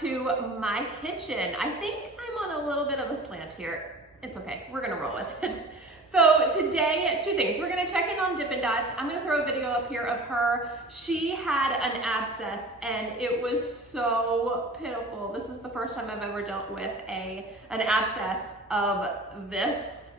to my kitchen. I think I'm on a little bit of a slant here. It's okay, we're gonna roll with it. So today, two things. We're gonna check in on Dippin' Dots. I'm gonna throw a video up here of her. She had an abscess and it was so pitiful. This was the first time I've ever dealt with an abscess of this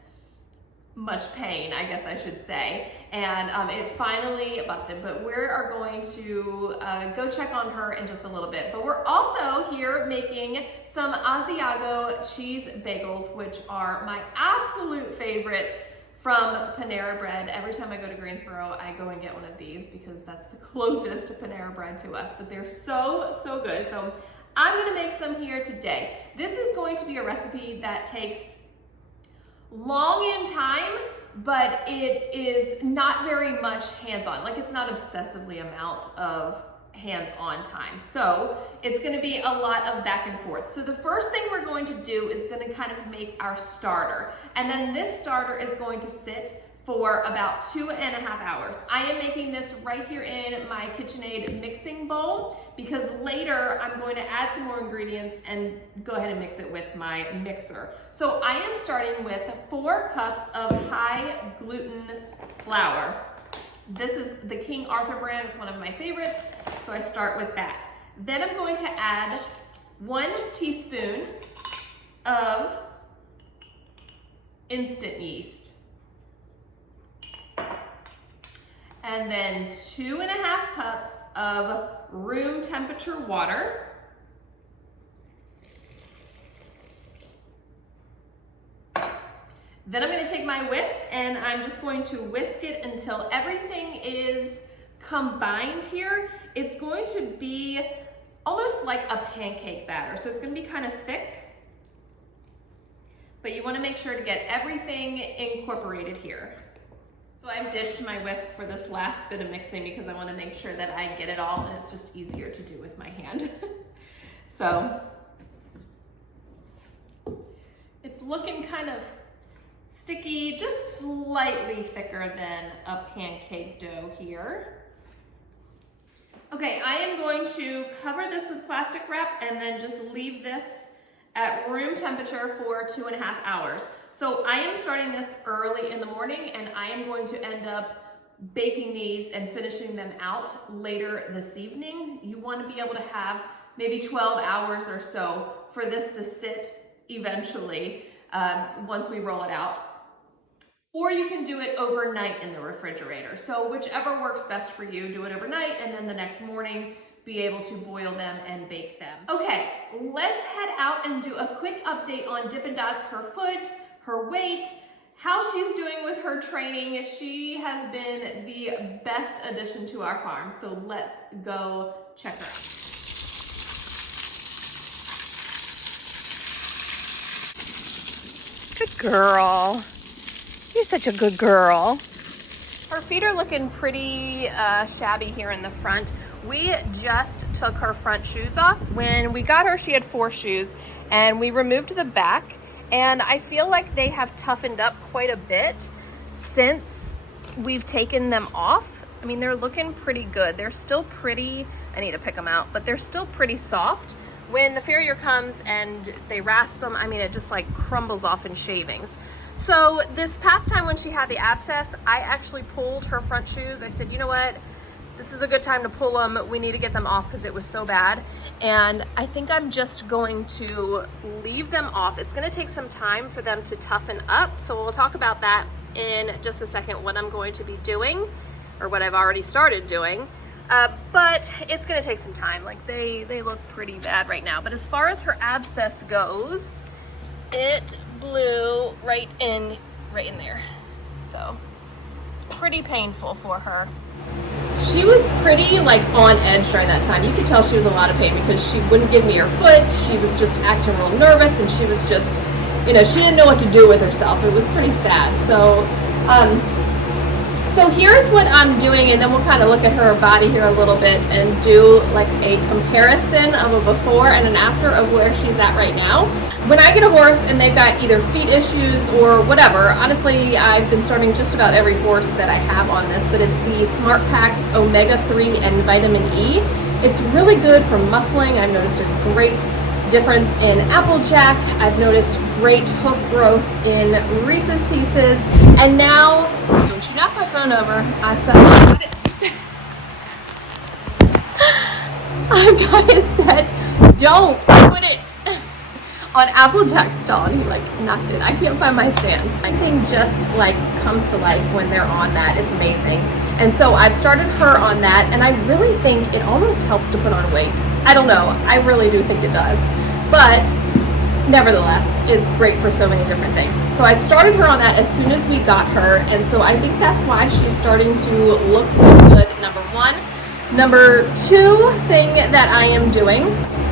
much pain, I guess I should say. And it finally busted, but we are going to go check on her in just a little bit. But we're also here making some Asiago Cheese Bagels, which are my absolute favorite from Panera Bread. Every time I go to Greensboro, I go and get one of these because that's the closest to Panera Bread to us, but they're so, so good. So I'm gonna make some here today. This is going to be a recipe that takes long in time, but it is not very much hands-on. Like, it's not obsessively amount of hands-on time. So it's gonna be a lot of back and forth. So the first thing we're going to do is gonna kind of make our starter. And then this starter is going to sit for about 2.5 hours. I am making this right here in my KitchenAid mixing bowl because later I'm going to add some more ingredients and go ahead and mix it with my mixer. So I am starting with 4 cups of high gluten flour. This is the King Arthur brand, it's one of my favorites, so I start with that. Then I'm going to add 1 teaspoon of instant yeast. And then 2.5 cups of room temperature water. Then I'm gonna take my whisk and I'm just going to whisk it until everything is combined here. It's going to be almost like a pancake batter. So it's gonna be kind of thick, but you wanna make sure to get everything incorporated here. So I've ditched my whisk for this last bit of mixing because I want to make sure that I get it all, and it's just easier to do with my hand. So it's looking kind of sticky, just slightly thicker than a pancake dough here. Okay, I am going to cover this with plastic wrap and then just leave this at room temperature for 2.5 hours. So I am starting this early in the morning and I am going to end up baking these and finishing them out later this evening. You want to be able to have maybe 12 hours or so for this to sit eventually once we roll it out. Or you can do it overnight in the refrigerator. So whichever works best for you, do it overnight and then the next morning be able to boil them and bake them. Okay, let's head out and do a quick update on Dippin' Dots, her foot, her weight, how she's doing with her training. She has been the best addition to our farm, so let's go check her out. Good girl. You're such a good girl. Her feet are looking pretty shabby here in the front. We just took her front shoes off. When we got her, she had 4 shoes, and we removed the back. And I feel like they have toughened up quite a bit since we've taken them off. I mean, they're looking pretty good. They're still pretty, I need to pick them out, but they're still pretty soft. When the farrier comes and they rasp them, I mean, it just like crumbles off in shavings. So this past time when she had the abscess, I actually pulled her front shoes. I said, you know what? This is a good time to pull them. We need to get them off because it was so bad. And I think I'm just going to leave them off. It's gonna take some time for them to toughen up. So we'll talk about that in just a second, what I'm going to be doing or what I've already started doing. But it's gonna take some time. Like they look pretty bad right now. But as far as her abscess goes, it blew right in there. So it's pretty painful for her. She was pretty like on edge during that time. You could tell she was in a lot of pain because she wouldn't give me her foot. She was just acting real nervous and she was just, you know, she didn't know what to do with herself. It was pretty sad. So here's what I'm doing, and then we'll kind of look at her body here a little bit and do like a comparison of a before and an after of where she's at right now. When I get a horse and they've got either feet issues or whatever, honestly, I've been starting just about every horse that I have on this, but it's the Smart Packs Omega-3 and Vitamin E. It's really good for muscling. I've noticed a great difference in Applejack. I've noticed great hoof growth in Reese's Pieces. And now, don't you knock my phone over. I've got it set. Don't put it on Applejack's stall. And he like knocked it. I can't find my stand. Everything just like comes to life when they're on that. It's amazing. And so I've started her on that, and I really think it almost helps to put on weight. I don't know. I really do think it does. But nevertheless, it's great for so many different things. So I started her on that as soon as we got her, and so I think that's why she's starting to look so good, number one. Number two thing that I am doing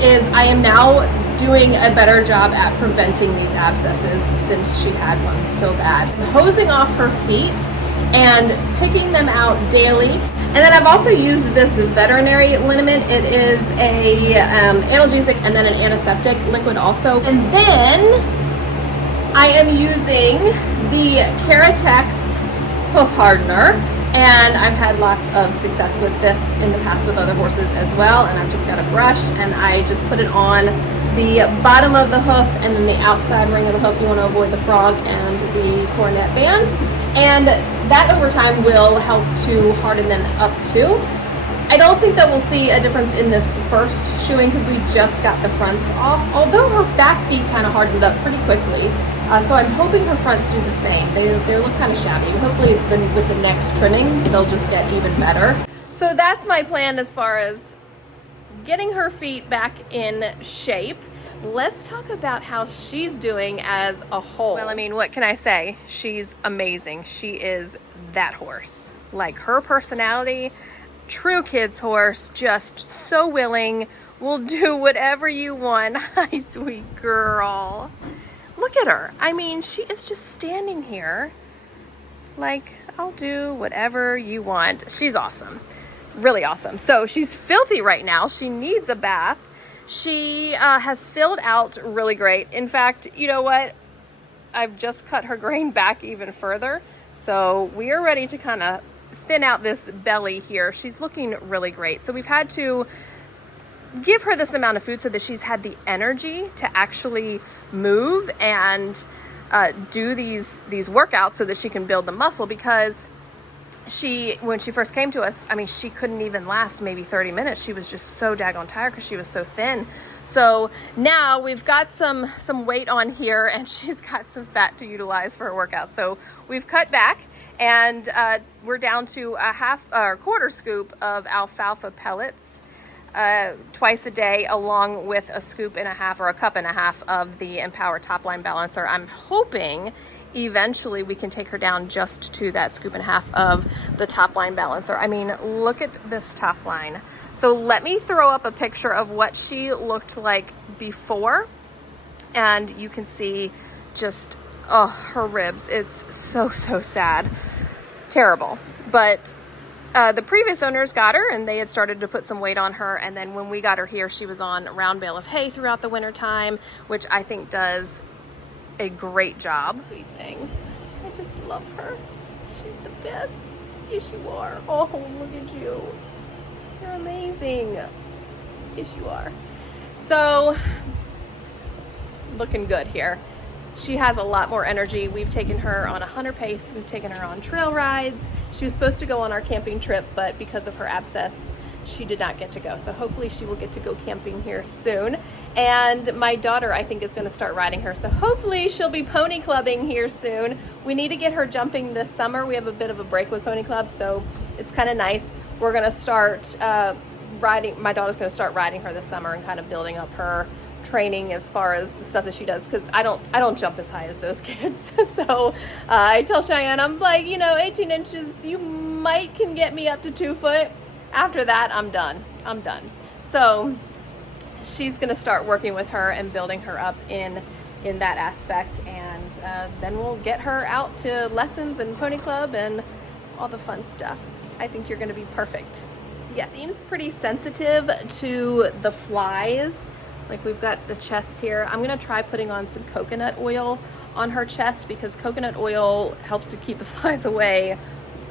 is I am now doing a better job at preventing these abscesses since she had one so bad. I'm hosing off her feet and picking them out daily. And then I've also used this veterinary liniment. It is a analgesic and then an antiseptic liquid also. And then I am using the Keratex hoof hardener, and I've had lots of success with this in the past with other horses as well. And I've just got a brush and I just put it on the bottom of the hoof and then the outside ring of the hoof. You want to avoid the frog and the cornet band. And that over time will help to harden them up too. I don't think that we'll see a difference in this first shoeing because we just got the fronts off, although her back feet kind of hardened up pretty quickly. So I'm hoping her fronts do the same. They look kind of shabby. Hopefully with the next trimming, they'll just get even better. So that's my plan as far as getting her feet back in shape. Let's talk about how she's doing as a whole. Well, I mean, what can I say? She's amazing. She is that horse. Like, her personality, true kid's horse, just so willing, will do whatever you want. Hi, sweet girl. Look at her. I mean, she is just standing here like, I'll do whatever you want. She's awesome. Really awesome. So she's filthy right now. She needs a bath. She has filled out really great. In fact, you know what? I've just cut her grain back even further. So we are ready to kind of thin out this belly here. She's looking really great. So we've had to give her this amount of food so that she's had the energy to actually move and do these workouts so that she can build the muscle, because when she first came to us, I mean, she couldn't even last maybe 30 minutes. She was just so daggone tired because she was so thin. So now we've got some weight on here, and she's got some fat to utilize for her workout. So we've cut back, and we're down to a quarter scoop of alfalfa pellets twice a day, along with a scoop and a half or a cup and a half of the Empower Top Line Balancer. I'm hoping eventually we can take her down just to that scoop and a half of the Top Line Balancer. I mean, look at this top line. So let me throw up a picture of what she looked like before, and you can see just, oh, her ribs. It's so sad. Terrible. But the previous owners got her, and they had started to put some weight on her, and then when we got her here, she was on a round bale of hay throughout the winter time, which I think does a great job. Sweet thing. I just love her. She's the best. Yes, you are. Oh, look at you. You're amazing. Yes, you are. So, looking good here. She has a lot more energy. We've taken her on a hunter pace. We've taken her on trail rides. She was supposed to go on our camping trip, but because of her abscess, she did not get to go. So hopefully she will get to go camping here soon. And my daughter, I think, is going to start riding her. So hopefully she'll be pony clubbing here soon. We need to get her jumping this summer. We have a bit of a break with pony club, so it's kind of nice. We're going to start riding. My daughter's going to start riding her this summer and kind of building up her training as far as the stuff that she does, because I don't jump as high as those kids. So I tell Cheyenne, I'm like, 18 inches, you might can get me up to 2 foot. After that, I'm done. So she's going to start working with her and building her up in that aspect, and then we'll get her out to lessons and pony club and all the fun stuff. I think you're going to be perfect. Yeah, seems pretty sensitive to the flies. Like, we've got the chest here. I'm going to try putting on some coconut oil on her chest, because coconut oil helps to keep the flies away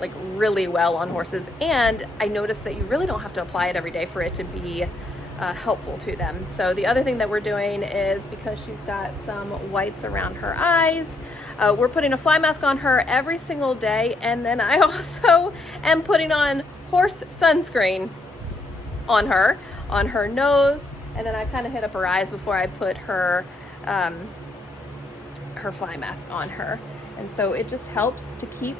like really well on horses. And I noticed that you really don't have to apply it every day for it to be helpful to them. So the other thing that we're doing is, because she's got some whites around her eyes, we're putting a fly mask on her every single day. And then I also am putting on horse sunscreen on her nose, and then I kind of hit up her eyes before I put her her fly mask on her. And so it just helps to keep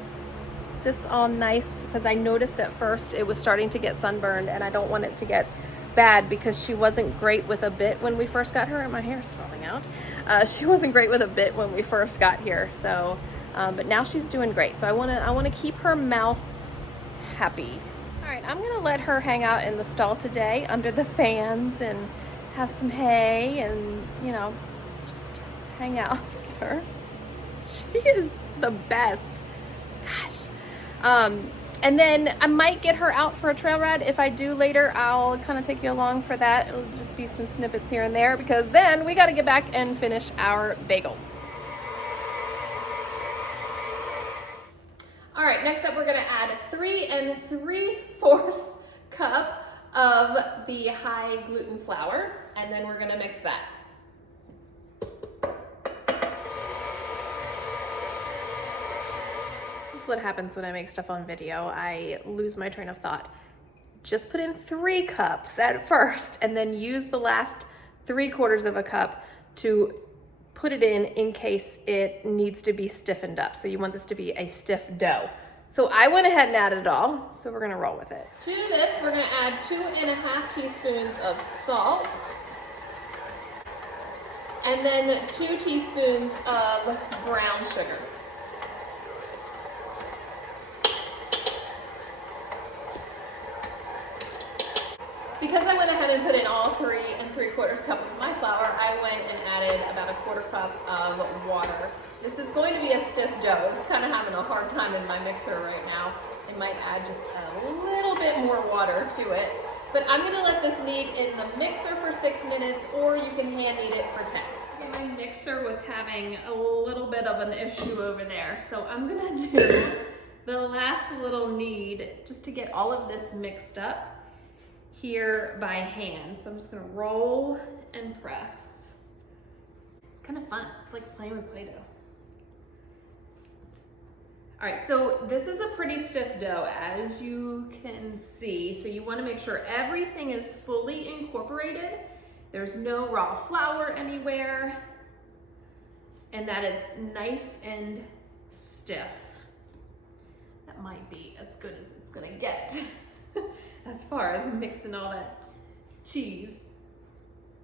this all nice, because I noticed at first it was starting to get sunburned, and I don't want it to get bad, because she wasn't great with a bit when we first got her, and my hair's falling out. She wasn't great with a bit when we first got here, so but now she's doing great. So I want to keep her mouth happy. All right, I'm gonna let her hang out in the stall today under the fans and have some hay and, you know, just hang out. Look at her. She is the best. Gosh. And then I might get her out for a trail ride. If I do later, I'll kind of take you along for that. It'll just be some snippets here and there, because then we got to get back and finish our bagels. All right, next up we're gonna add 3 3/4 cup of the high gluten flour, and then we're gonna mix that. This is what happens when I make stuff on video. I lose my train of thought. Just put in 3 cups at first, and then use the last 3/4 of a cup to put it in case it needs to be stiffened up. So you want this to be a stiff dough. So I went ahead and added it all, so we're gonna roll with it. To this, we're gonna add 2.5 teaspoons of salt, and then 2 teaspoons of brown sugar. Because I went ahead and put in all 3 3/4 cup of my flour, I went and added about a 1/4 cup of water. This is going to be a stiff dough. It's kind of having a hard time in my mixer right now. I might add just a little bit more water to it. But I'm gonna let this knead in the mixer for 6 minutes, or you can hand knead it for 10. Okay, my mixer was having a little bit of an issue over there. So I'm gonna do the last little knead just to get all of this mixed up here by hand. So I'm just gonna roll and press. It's kind of fun. It's like playing with Play-Doh. All right, so this is a pretty stiff dough, as you can see. So you wanna make sure everything is fully incorporated. There's no raw flour anywhere, and that it's nice and stiff. That might be as good as it's gonna get. As far as mixing all that cheese.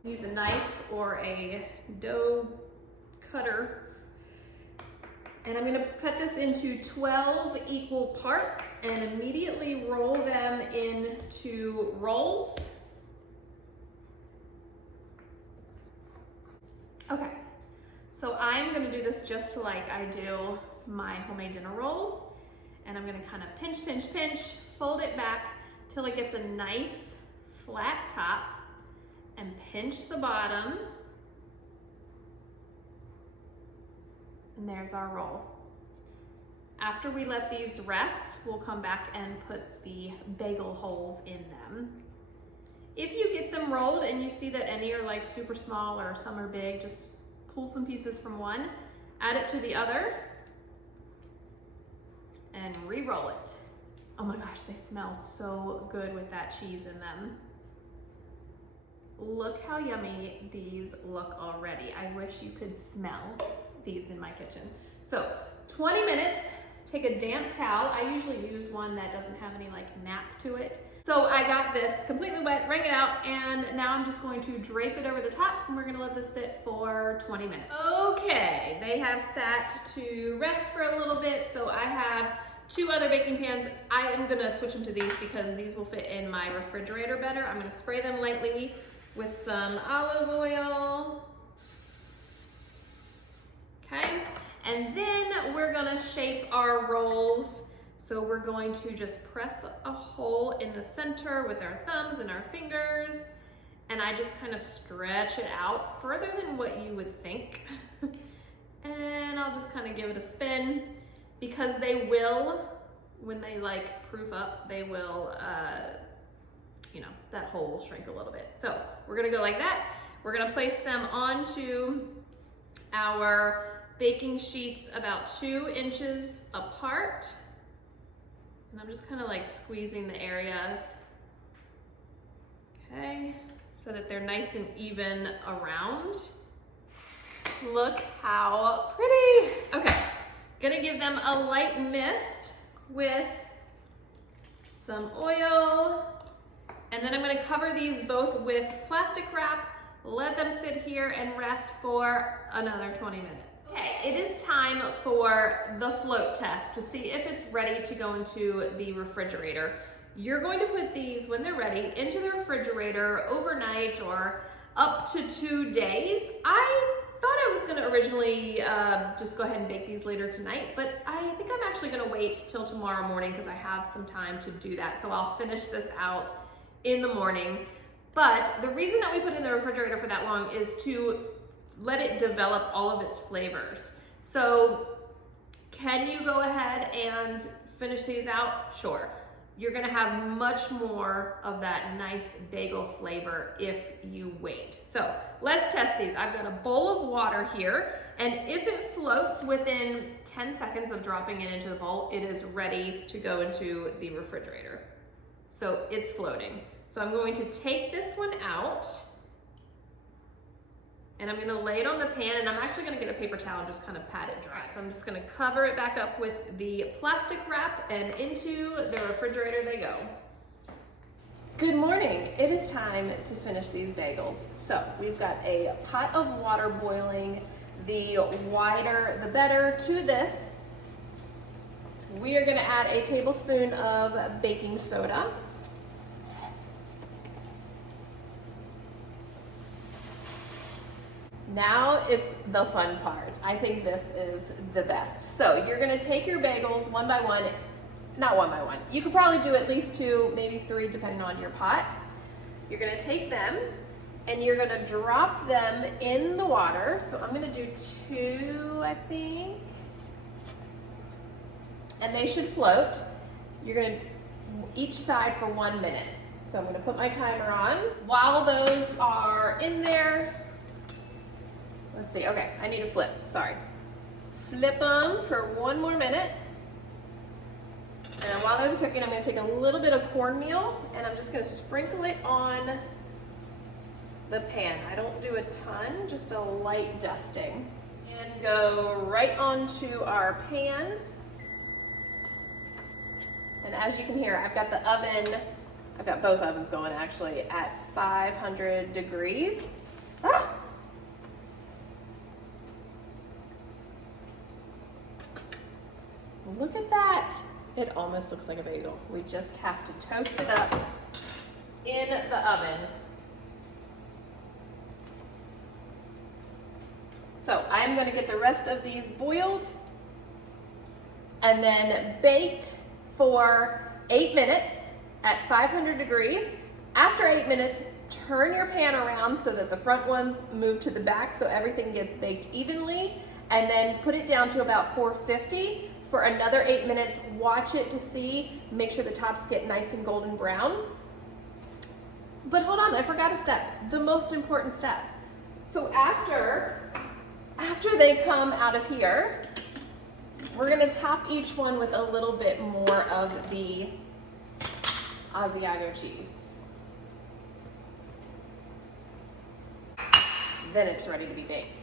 Use a knife or a dough cutter. And I'm gonna cut this into 12 equal parts and immediately roll them into rolls. Okay, so I'm gonna do this just like I do my homemade dinner rolls. And I'm gonna kind of pinch, pinch, pinch, fold it back till it gets a nice flat top, and pinch the bottom. And there's our roll. After we let these rest, we'll come back and put the bagel holes in them. If you get them rolled and you see that any are like super small or some are big, just pull some pieces from one, add it to the other, and re-roll it. Oh my gosh, they smell so good with that cheese in them. Look how yummy these look already. I wish you could smell these in my kitchen. So 20 minutes, take a damp towel. I usually use one that doesn't have any like nap to it. So I got this completely wet, wring it out, and now I'm just going to drape it over the top, and we're gonna let this sit for 20 minutes. Okay, they have sat to rest for a little bit, so I have 2 other baking pans. I am gonna switch them to these because these will fit in my refrigerator better. I'm gonna spray them lightly with some olive oil. Okay, and then we're gonna shape our rolls. So we're going to just press a hole in the center with our thumbs and our fingers, and I just kind of stretch it out further than what you would think. And I'll just kind of give it a spin, because they will when they like proof up, they will, you know, that hole will shrink a little bit. So we're gonna go like that. We're gonna place them onto our baking sheets about 2 inches apart. And I'm just kind of like squeezing the areas, okay, so that they're nice and even around. Look how pretty. Okay, gonna give them a light mist with some oil. And then I'm gonna cover these both with plastic wrap, let them sit here and rest for another 20 minutes. Okay, it is time for the float test to see if it's ready to go into the refrigerator. You're going to put these, when they're ready, into the refrigerator overnight or up to 2 days. I thought I was gonna originally just go ahead and bake these later tonight, but I think I'm actually gonna wait till tomorrow morning because I have some time to do that. So I'll finish this out in the morning. But the reason that we put it in the refrigerator for that long is to let it develop all of its flavors. So can you go ahead and finish these out? Sure. You're gonna have much more of that nice bagel flavor if you wait. So let's test these. I've got a bowl of water here, and if it floats within 10 seconds of dropping it into the bowl, it is ready to go into the refrigerator. So it's floating. So I'm going to take this one out, and I'm gonna lay it on the pan, and I'm actually gonna get a paper towel and just kind of pat it dry. So I'm just gonna cover it back up with the plastic wrap, and into the refrigerator they go. Good morning. It is time to finish these bagels. So we've got a pot of water boiling. The wider the better. To this, we are gonna add a tablespoon of baking soda. Now it's the fun part. I think this is the best. So you're gonna take your bagels one by one, not one by one. You could probably do at least 2, maybe 3, depending on your pot. You're gonna take them and you're gonna drop them in the water. So I'm gonna do 2, I think. And they should float. You're gonna each side for 1 minute. So I'm gonna put my timer on. While those are in there, let's see, okay, I need to flip, sorry. Flip them for 1 more minute. And then while those are cooking, I'm gonna take a little bit of cornmeal and I'm just gonna sprinkle it on the pan. I don't do a ton, just a light dusting. And go right onto our pan. And as you can hear, I've got the oven, I've got both ovens going actually at 500 degrees. Ah! Look at that. It almost looks like a bagel. We just have to toast it up in the oven. So I'm going to get the rest of these boiled and then baked for 8 minutes at 500 degrees. After 8 minutes, turn your pan around so that the front ones move to the back so everything gets baked evenly, and then put it down to about 450 for another 8 minutes. Watch it to see, make sure the tops get nice and golden brown. But hold on, I forgot a step, the most important step. So after they come out of here, we're gonna top each one with a little bit more of the Asiago cheese. Then it's ready to be baked.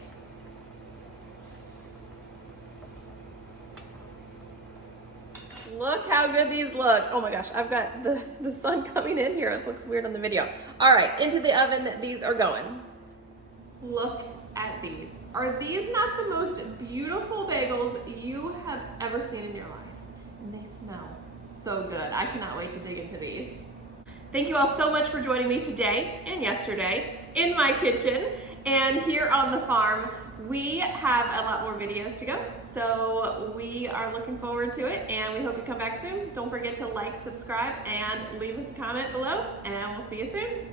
Look how good these look. Oh my gosh, I've got the sun coming in here. It looks weird on the video. All right, into the oven these are going. Look at these. Are these not the most beautiful bagels you have ever seen in your life? And they smell so good. I cannot wait to dig into these. Thank you all so much for joining me today and yesterday in my kitchen and here on the farm. We have a lot more videos to go, so we are looking forward to it, and we hope you come back soon. Don't forget to like, subscribe, and leave us a comment below, and we'll see you soon.